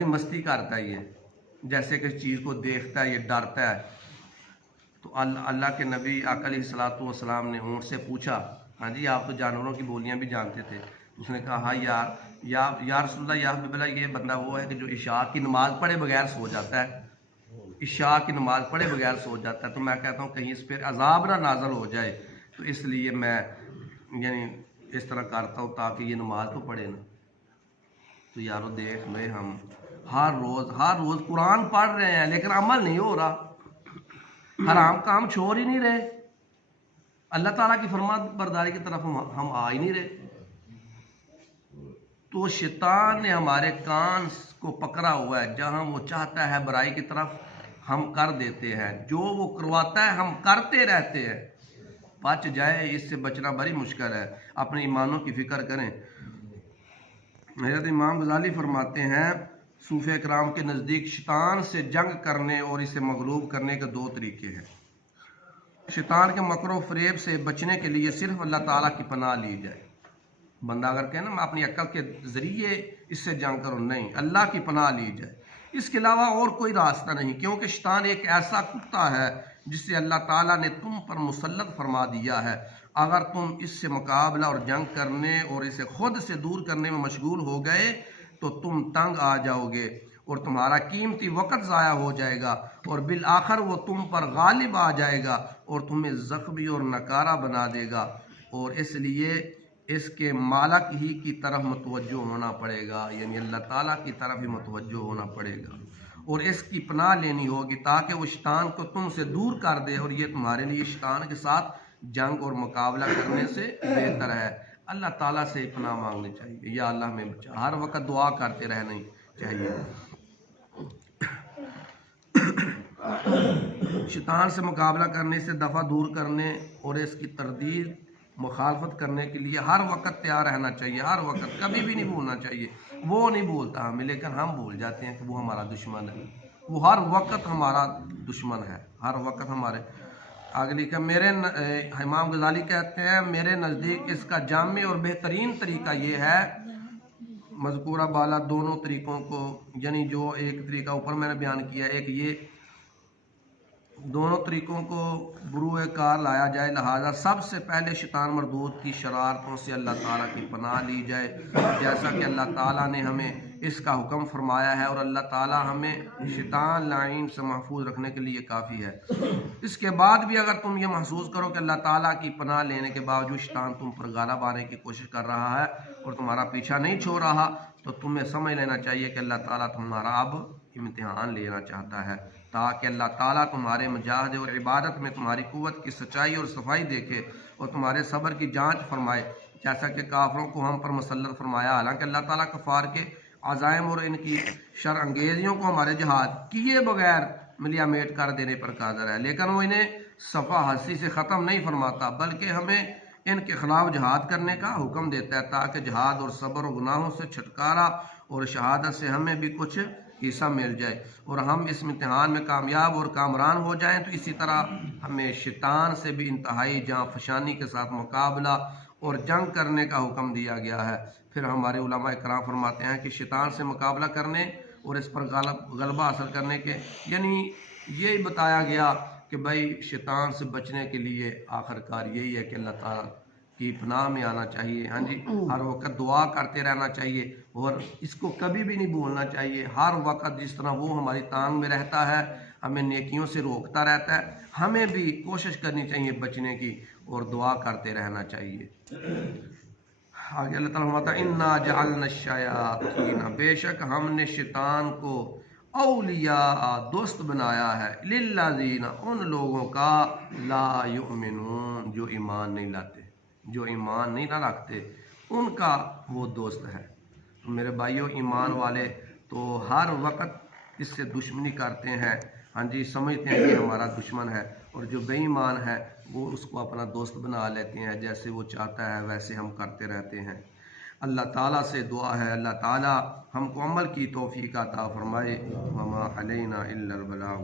मस्ती करता है ये, जैसे किसी चीज़ को देखता है, ये डरता है। तो अल्लाह के नबी आका सलाम ने ऊँट से पूछा, हाँ जी आप तो जानवरों की बोलियां भी जानते थे। तो उसने कहा हाँ यार, या रसूलल्लाह या हबीबल्लाह, ये बंदा वो है कि जो इशा की नमाज़ पढ़े बगैर सो जाता है, इशा की नमाज़ पढ़े बगैर सो जाता है। तो मैं कहता हूँ कहीं इस पर अजाब ना नाजल हो जाए, तो इसलिए मैं यानी इस तरह करता हूँ ताकि ये नमाज तो पढ़े ना। तो यारो देख ले, हम हर रोज़ कुरान पढ़ रहे हैं लेकिन अमल नहीं हो रहा, हराम काम छोड़ ही नहीं रहे, अल्लाह ताला की फरमा बरदारी की तरफ हम आ ही नहीं रहे। तो शैतान ने हमारे कान को पकड़ा हुआ है, जहां वो चाहता है बुराई की तरफ हम कर देते हैं, जो वो करवाता है हम करते रहते हैं। बच जाए, इससे बचना बड़ी मुश्किल है। अपने ईमानों की फिक्र करें। हज़रत इमाम गज़ाली फरमाते हैं, सूफ़े कराम के नज़दीक शैतान से जंग करने और इसे मगलूब करने के दो तरीके हैं। शैतान के मकरो फ़रेब से बचने के लिए सिर्फ अल्लाह ताला की पनाह ली जाए। बंदा अगर कहे ना मैं अपनी अक्ल के ज़रिए इससे जंग करूँ, नहीं, अल्लाह की पनाह ली जाए, इसके अलावा और कोई रास्ता नहीं। क्योंकि शैतान एक ऐसा कुत्ता है जिसे अल्लाह ताला ने तुम पर मुसल्लत फरमा दिया है। अगर तुम इससे मुकाबला और जंग करने और इसे खुद से दूर करने में मशगूल हो गए तो तुम तंग आ जाओगे और तुम्हारा कीमती वक़्त ज़ाया हो जाएगा, और बिल आखिर वो तुम पर गालिब आ जाएगा और तुम्हें ज़ख्मी और नकारा बना देगा। और इसलिए इसके मालक ही की तरफ मुतवज्जो होना पड़ेगा, यानी अल्लाह ताला की तरफ ही मुतवज्जो होना पड़ेगा और इसकी पनाह लेनी होगी ताकि वो शैतान को तुमसे दूर कर दे। और ये तुम्हारे लिए शैतान के साथ जंग और मुकाबला करने से बेहतर है। अल्लाह ताला से पनाह मांगनी चाहिए, या अल्लाह में बचा, हर वक्त दुआ करते रहना चाहिए। शैतान से मुकाबला करने से दफ़ा दूर करने और इसकी तरदीद मुखालफत करने के लिए हर वक्त तैयार रहना चाहिए, हर वक्त, कभी भी नहीं भूलना चाहिए। वो नहीं भूलता हमें, लेकिन हम भूल जाते हैं कि वो हमारा दुश्मन है। वो हर वक्त हमारा दुश्मन है, हर वक्त हमारे। आगे लिखा, इमाम गज़ाली कहते हैं, मेरे नज़दीक इसका जामे और बेहतरीन तरीका ये है, मज़कूरा बाला दोनों तरीक़ों को, यानी जो एक तरीका ऊपर मैंने बयान किया, एक ये, दोनों तरीक़ों को बुरूए कार लाया जाए। लिहाजा सबसे पहले शैतान मरदूद की शरारतों से अल्लाह ताला की पनाह ली जाए, जैसा कि अल्लाह ताला ने हमें इसका हुक्म फरमाया है, और अल्लाह ताला हमें शैतान लाइन से महफूज रखने के लिए काफ़ी है। इसके बाद भी अगर तुम ये महसूस करो कि अल्लाह ताला की पनाह लेने के बावजूद शैतान तुम पर गालिब आने की कोशिश कर रहा है और तुम्हारा पीछा नहीं छोड़ रहा, तो तुम्हें समझ लेना चाहिए कि अल्लाह ताला तुम्हारा अब इम्तिहान लेना चाहता है, ताकि अल्लाह ताला तुम्हारे मुजाहदे और इबादत में तुम्हारी कुव्वत की सच्चाई और सफाई देखे और तुम्हारे सब्र की जांच फरमाए, जैसा कि काफरों को हम पर मुसल्लत फरमाया। हालांकि अल्लाह ताला कफ़ार के अज़ाइम और इनकी शर अंगेजियों को हमारे जहाद किए बगैर मिलियामेट कर देने पर कादर है, लेकिन वो इन्हें सफ़ा हस्ती से ख़त्म नहीं फरमाता, बल्कि हमें इनके खिलाफ जहाद करने का हुक्म देता है, ताकि जहाद और सब्र और गुनाहों से छुटकारा और शहादत से हमें भी कुछ हिस्सा मिल जाए और हम इस इम्तिहान में कामयाब और कामरान हो जाएं। तो इसी तरह हमें शैतान से भी इंतहाई जाँ फशानी के साथ मुकाबला और जंग करने का हुक्म दिया गया है। फिर हमारे उलमा इकराम फरमाते हैं कि शैतान से मुकाबला करने और इस पर गलबा हासिल करने के, यानी यही बताया गया कि भाई शैतान से बचने के लिए आखिरकार यही है कि अल्लाह ताला की पनाह में आना चाहिए। हाँ जी, हर वक्त दुआ करते रहना चाहिए और इसको कभी भी नहीं भूलना चाहिए। हर वक्त जिस तरह वो हमारी तांग में रहता है, हमें नेकियों से रोकता रहता है, हमें भी कोशिश करनी चाहिए बचने की और दुआ करते रहना चाहिए। आगे अल्लाह ताला फरमाता है, इन्ना जअलना शयातीन, बेशक हमने शैतान को औलिया दोस्त बनाया है, लिल्लज़ीना, उन लोगों का, ला युमिनून, जो ईमान नहीं लाते, जो ईमान नहीं ना रखते, उनका वो दोस्त है। तो मेरे भाइयों, ईमान वाले तो हर वक्त इससे दुश्मनी करते हैं, हाँ जी, समझते हैं कि हमारा दुश्मन है, और जो बेईमान है वो उसको अपना दोस्त बना लेते हैं, जैसे वो चाहता है वैसे हम करते रहते हैं। अल्लाह ताला से दुआ है, अल्लाह ताला हमको अमल की तौफीक अता फरमाए। वमा अलैना इल्लल बलाग।